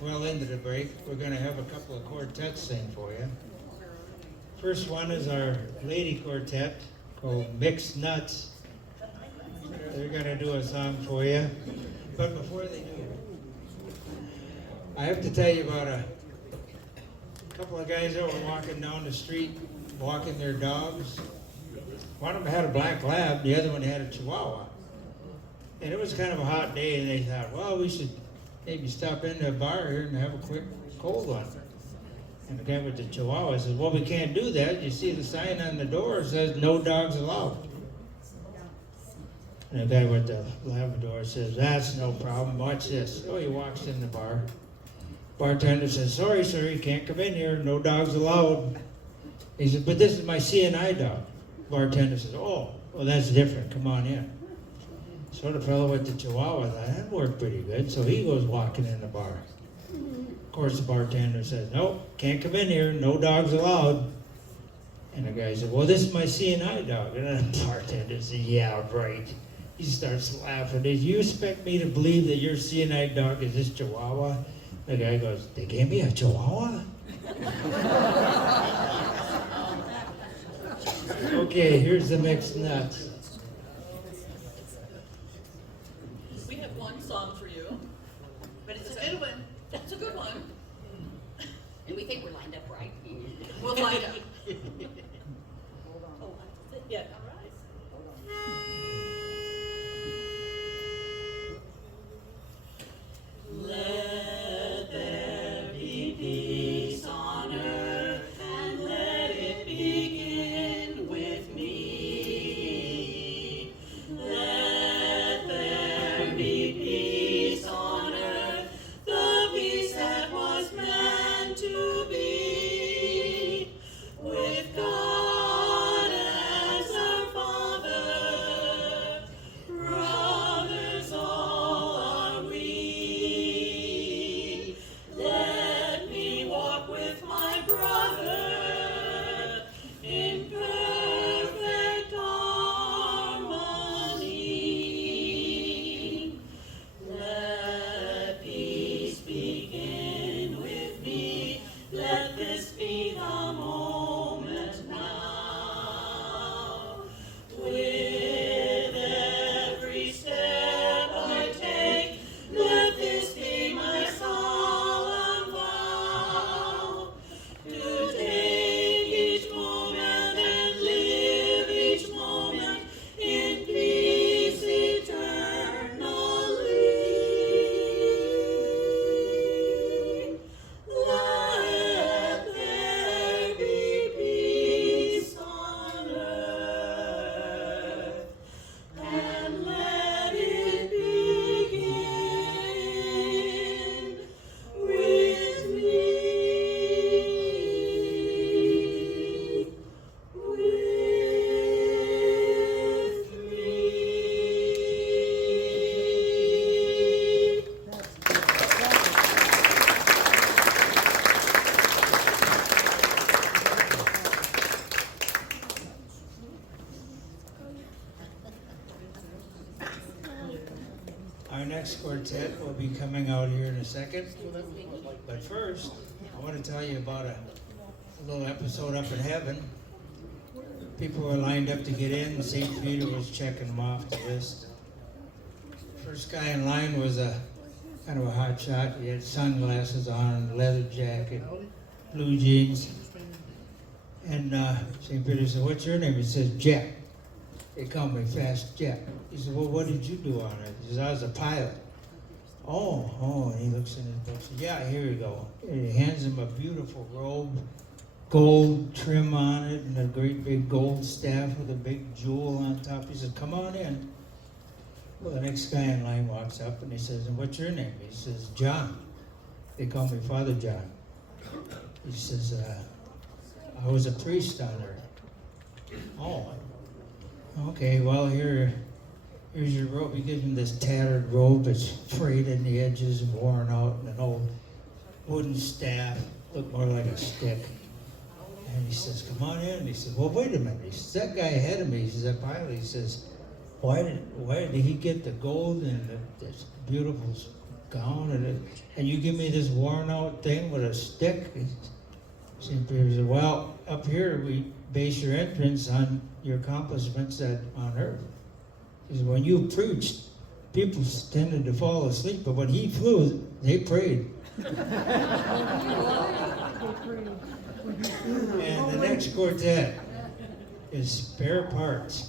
well into the break. We're going to have a couple of quartets sing for you. First one is our lady quartet called Mixed Nuts. They're going to do a song for you. But before they do, I have to tell you about a couple of guys that were walking down the street, walking their dogs. One of them had a black lab, the other one had a chihuahua. And it was kind of a hot day, and they thought, well, we should maybe stop into a bar here and have a quick cold one. And the guy with the chihuahua says, well, we can't do that. You see the sign on the door says no dogs allowed. And the guy with the Labrador says, that's no problem, watch this. So he walks in the bar. Bartender says, sorry, sir, you can't come in here, no dogs allowed. He said, but this is my CNI dog. Bartender says, oh, well, that's different, come on in. So the fellow with the chihuahua thought, that worked pretty good, so he goes walking in the bar. Of course, the bartender says, nope, can't come in here, no dogs allowed. And the guy said, well, this is my CNI dog. And the bartender said, yeah, right. He starts laughing. Did you expect me to believe that your CNI dog is this chihuahua? The guy goes, they gave me a chihuahua? Okay, here's the Mixed Nuts. We have one song for you, but it's a good one. That's a good one. And we think we're lined up right. We'll find out. Oh, that's it. Yeah, all right. Let there be peace on earth, and let it begin with me. Let there be peace on earth, the peace that was meant to be, with God as our Father, brothers all are we. Let me walk with my brother in perfect harmony. Let peace begin with me. Let this be the moment now. With every step I take, let this be my solemn vow. To take each moment and live each moment in peace eternally. Let there be peace on earth, and let it begin with me. Our next quartet will be coming out here in a second. But first, I want to tell you about a little episode up in heaven. People were lined up to get in. St. Peter was checking them off the list. First guy in line was a kind of a hot shot. He had sunglasses on, leather jacket, blue jeans. And St. Peter said, what's your name? He says, Jack. They call me Fast Jack. He said, well, what did you do on it? He says, I was a pilot. Oh, and he looks in his book and says, yeah, here you go. And he hands him a beautiful robe, gold trim on it, and a great big gold staff with a big jewel on top. He says, come on in. Well, the next guy in line walks up and he says, and what's your name? He says, John. They call me Father John. He says, I was a priest on earth. Oh, okay, well, here's your robe. He gives him this tattered robe that's frayed in the edges and worn out, and an old wooden staff, looked more like a stick. And he says, come on in. He says, well, wait a minute. He says, that guy ahead of me, he says, that pilot, he says, why did he get the gold and this beautiful gown, and you give me this worn out thing with a stick. St. Peter said, well, up here we base your entrance on your accomplishments on earth. He said, when you preached, people tended to fall asleep, but when he flew, they prayed. And the next quartet is Spare Parts.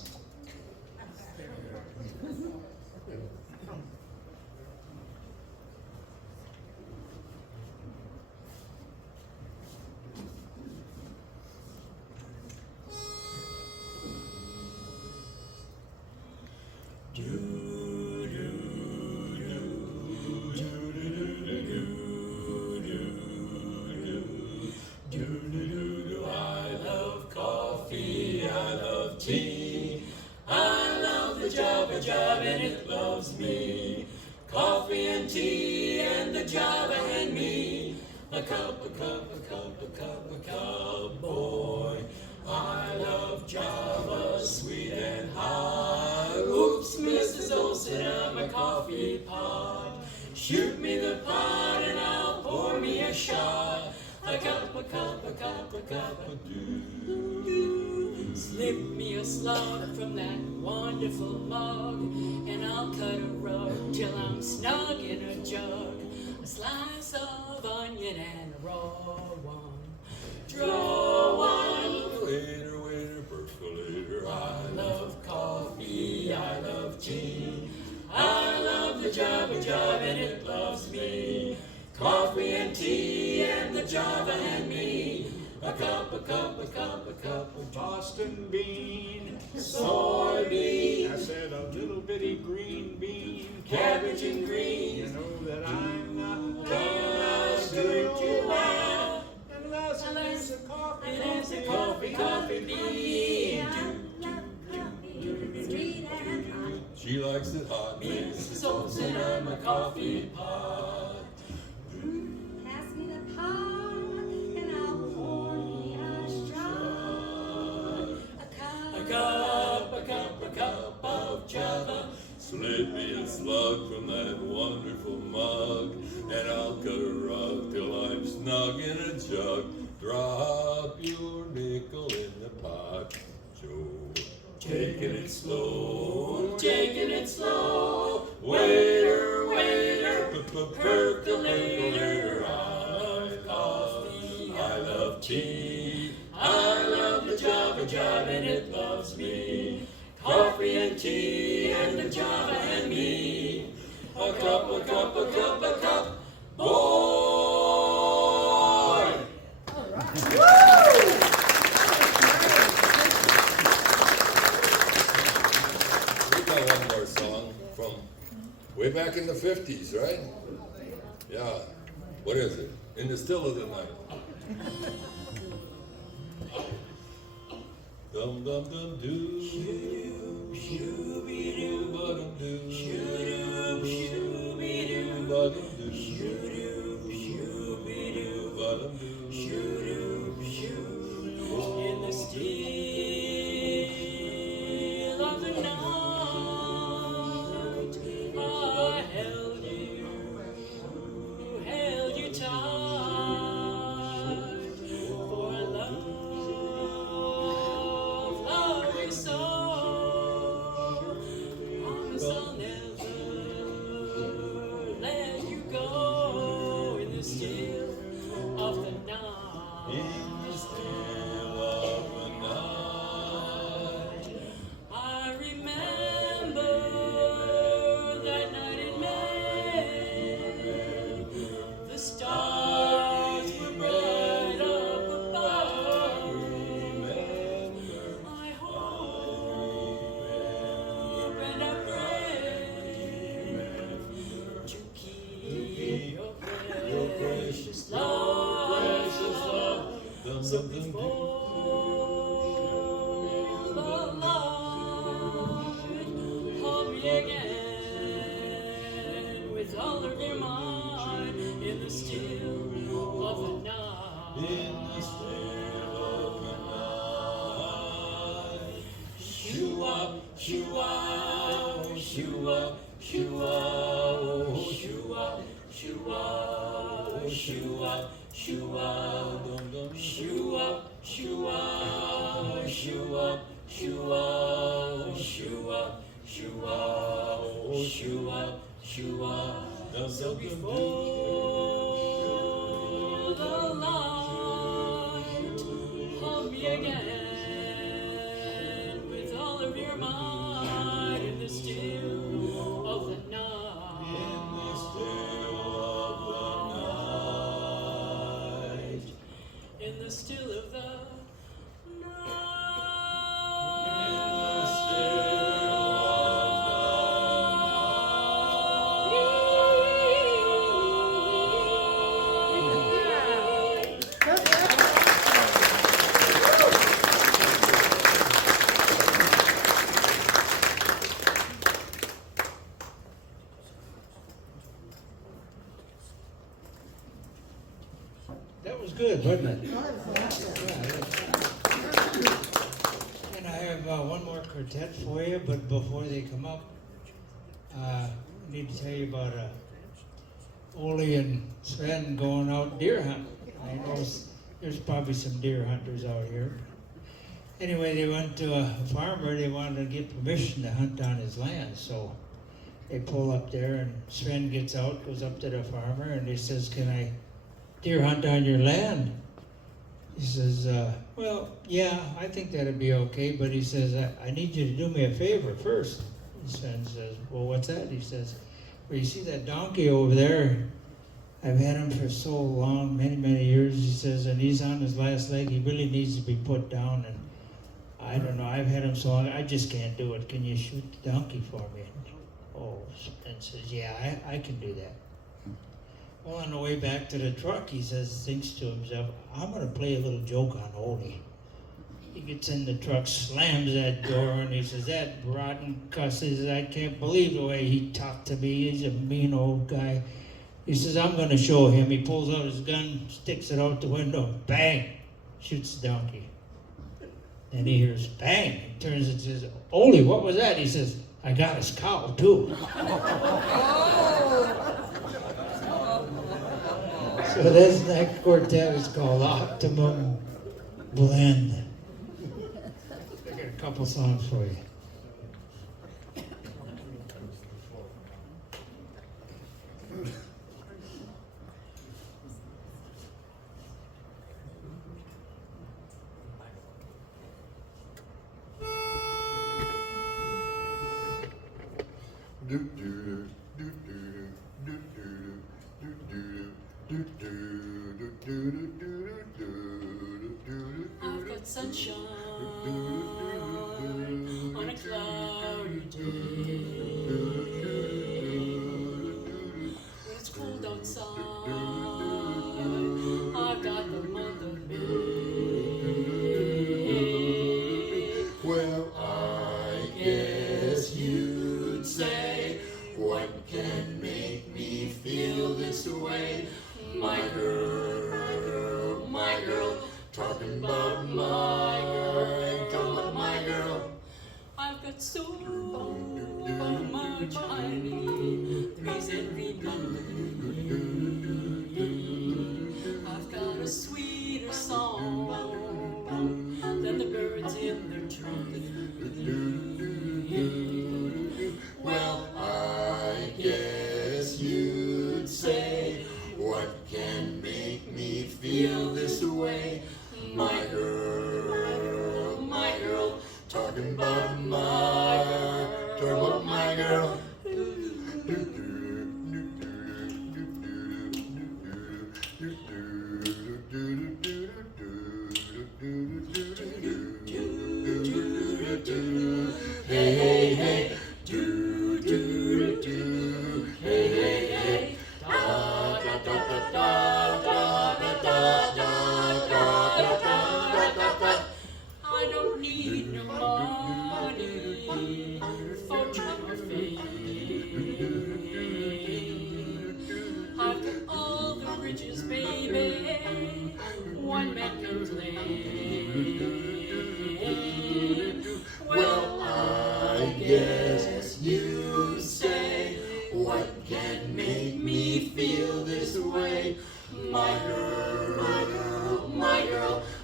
I love coffee, I love tea, I love the Java and it loves me. Coffee and tea and the Java and me. A cup, boy. I love Java, sweet and hot. Oops, Mrs. Olsen, I'm a coffee pot. Shoot me the pot and I'll pour me a shot. A cup, do. Slip me a slug from that wonderful mug, and I'll cut a rug till I'm snug in a jug. A slice of onion and a raw one. Draw one. Waiter, percolator. I love coffee, I love tea. I love the Java and it loves me. Coffee and tea and the Java and me. A cup of Boston bean, soybean. I said a little bitty green bean, Cabbage and green. You know that I'm not Just do too well. unless it is a coffee bean. She likes it hot. Mrs. Olsen, I'm a coffee pot. Pass me the pot, and I'll pour me a shot. A cup of Java. Slip me a slug from that wonderful mug, and I'll cut a rug till I'm snug in a jug. Drop your nickel in the pot, Joe. Taking it slow, waiter, percolator. I love coffee, I love tea, I love the Java and it loves me. Coffee and tea and the Java and me. A cup, boy. We got one more song from way back in the 50s, right? Yeah. What is it? In the Still of the Night. Dum dum dum doo. Shoo-doo-shoo-be-doo. Ba-dum-doo. Shoo-doo-shoo-be-doo. Ba-dum-doo. Shoo-doo-shoo-be-doo. Ba-dum-doo. Shoo-doo-shoo. In the still of the night, I held you tight, for I love you so. Promise I'll never let you go. In the still of the night. In the still of the night. I remember that night in May. The stars were bright up above. I hope and I pray to keep your precious love. Dum So dum dum doo. before the light, hold me again with all of your might in the still of the night. In the still of the night. Shoo up, shoo up, shoo up, shoo up, shoo up. shoo-wah, shoo-wah, shoo-wah, shoo-wah, shoo-wah, shoo-wah, shoo-wah, shoo-wah, shoo-wah, shoo-wah. So before the light, hold me again with all of your might in the still of the night. In the still of the night. In the still of the night. That was good, wasn't it? And I have one more quartet for you, but before they come up, I need to tell you about Ole and Sven going out deer hunting. I know there's probably some deer hunters out here. Anyway, they went to a farmer. They wanted to get permission to hunt on his land, so they pull up there, and Sven gets out, goes up to the farmer, and he says, "Can I deer hunt on your land?" He says, "Well, yeah, I think that'd be okay," but he says, I need you to do me a favor first." Sven says, "Well, what's that?" He says, "Well, you see that donkey over there? I've had him for so long, many, many years," he says, "and he's on his last leg. He really needs to be put down, and I don't know, I've had him so long, I just can't do it. Can you shoot the donkey for me?" Oh, Sven says, "Yeah, I can do that." Well, on the way back to the truck, he thinks to himself, "I'm going to play a little joke on Ole." He gets in the truck, slams that door, and he says, "That rotten cuss, he says, I can't believe the way he talked to me. He's a mean old guy." He says, "I'm going to show him." He pulls out his gun, sticks it out the window, bang, shoots the donkey. Then he hears bang. He turns and says, "Ole, what was that?" He says, "I got his cow, too." So this next quartet is called Optimum Blend. I got a couple songs for you. I've got sunshine on a cloudy day. When it's cold outside, I've got the month of May. Well, I guess you'd say, what can make me feel this way? My girl, talking about my girl. I've got so much honey, threes every Monday. I've got a sweeter song than the birds in the tree. Well, I guess you'd say, what can make me feel this way? My girl, talking about my girl. Hey, hey, hey, do, do, do, hey, hey, hey, da, da, da, da, da, da, da, da, da, da, da, da. I don't need no money, fortune or fame. I've got all the riches, baby, one man can claim. Well, I guess you say, what can make me feel this away. My girl,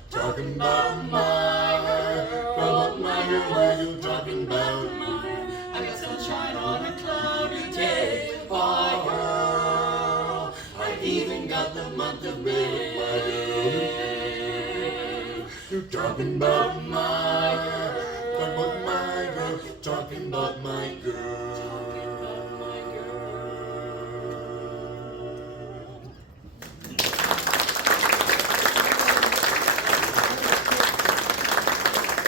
talking about my girl, my girl, talking about I got sunshine on a cloudy day. My girl, I even got the month of May with my girl. You're talking about my girl, talking about my girl.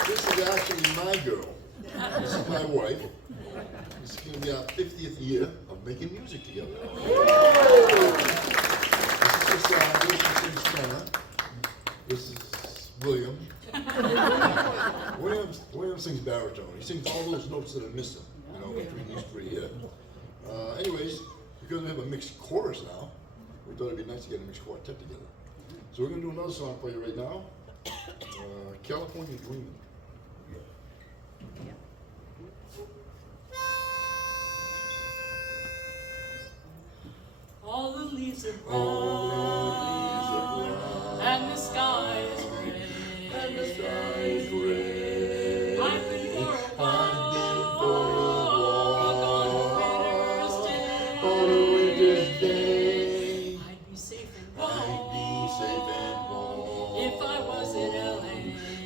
This is actually my girl. This is my wife. This is going to be our 50th year of making music together. This is William. William sings baritone. He sings all those notes that are missing, between these three here. Anyways, because we have a mixed chorus now, we thought it'd be nice to get a mixed quartet together. So we're gonna do another song for you right now. California Dreamin'. all the leaves are brown, All the leaves are brown, and the sky is gray. and the sky is gray. I've been for a I've been walk for a walk on a winter's day. on a winter's day. I'd be safe and I'd be warm safe and warm if I was in LA.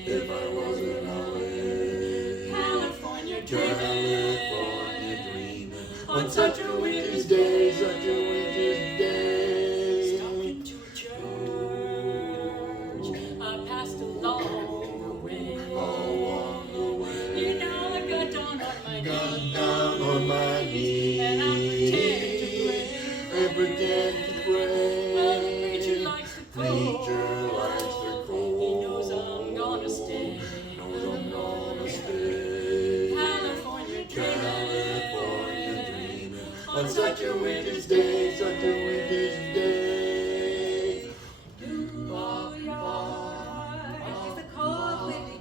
If I was in LA. California dreaming, California dreaming on such a winter's day, such a winter's day. Stopping to church, I passed along the way. Along the way, You know I got down on my got knees, down on my knees and I pretended to pray. and pretend to pray. Well, the preacher likes the Preacher cold. likes the He cold. knows I'm gonna stay. Knows I'm gonna stay. California California dreaming, dreaming on such a winter's day, such a winter's day. New York is a cold, windy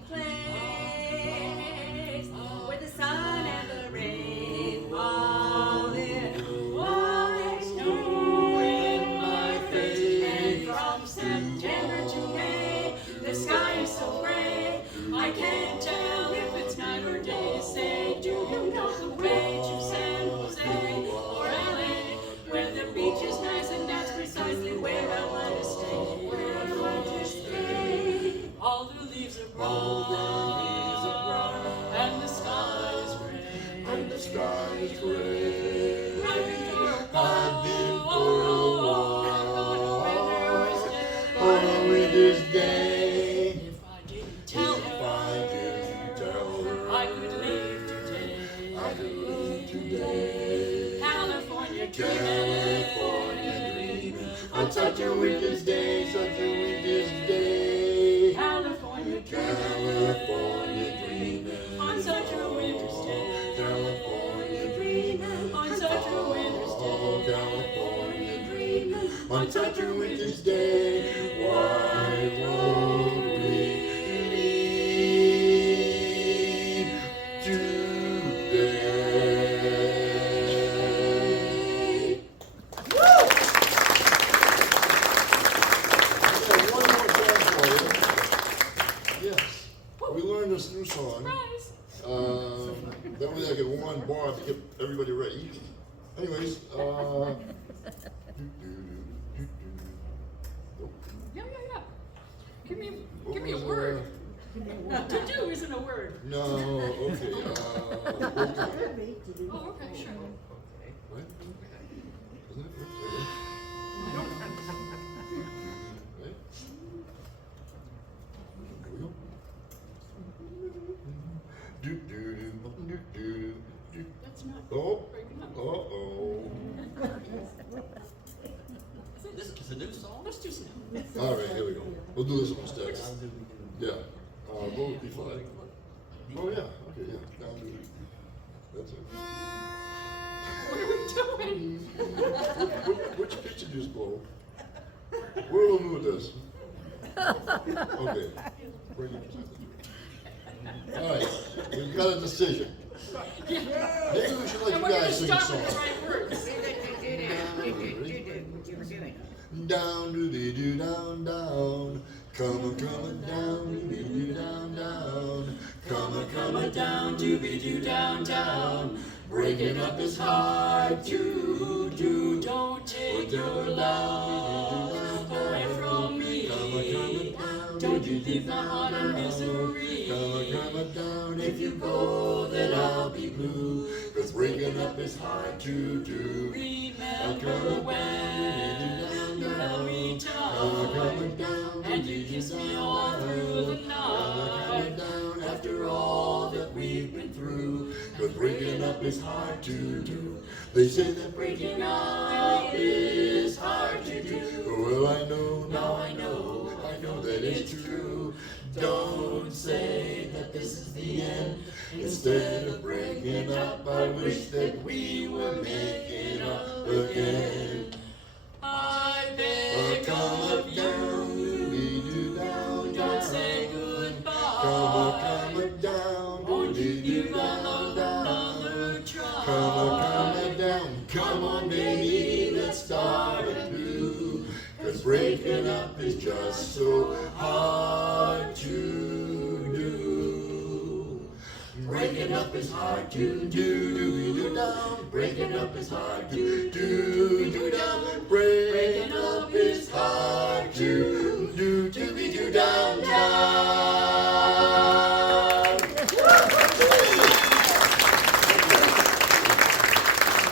place where the sun and the rain fall in. Oh, there's snow in my face, and from September to May, the sky is so gray, I can't tell if it's night or day. Say, do you know the way to San Jose or LA, where the beach is nice and that's precisely where I want to stay. Where I want to stay. all the leaves are All the brown, leaves are brown, and the sky is gray. and the sky is gray. I've been for a I've been walk for a walk on a winter's day. If I didn't tell If I her didn't tell her, I could leave today. I could leave today. California dreaming, California dreaming on such a winter's day, such a winter's day. California dreaming, California dreaming on such a winter's day. California dreaming On such a winter's day. Oh, California dreaming on such a winter's day. Why won't we leave today? One more song for you. Yes, we learned this new song. That way I could warn Bob to get everybody ready. Anyways, Yeah. Give me what a was, word. To do isn't a word. No, okay, Oh, okay, sure. what? Isn't it? Right? Here we go. That's not Oh, very good. uh-oh. This is a new song? Let's do some. All right, here we go. We'll do this one instead. Yeah. What would be fine? Oh, yeah, okay, yeah. Down to, that's it. What are we doing? Which pitch did you just blow? We're a little new at this. Okay. Bring it to all right, we've got a decision. Maybe we should let And you we're gonna guys sing a start song. with the right words. Ready? down, doobie doo down, down. Come a down, doobie doo down, down. Come a down, doobie doo down, down. Breaking up is hard to do. Don't take your love away from me. Don't you leave my heart in misery. Come down, if you go, then I'll be blue. 'Cause breaking up is hard to do. Remember when you held me down, and you kissed me all through the night. After all that we've been through, 'cause breaking up is hard to do. They say that breaking up is hard to do. Well, I know, now I know that it's true. Don't say that this is the end. Instead of breaking up, I wish that we were making up again. I beg of you, don't say goodbye. Come down, won't you give another try? Come down, come on baby, let's start anew. 'Cause breaking up is just so hard to do. Breaking up is hard to do down. Breaking up is hard to do down. Breaking up is hard to do down.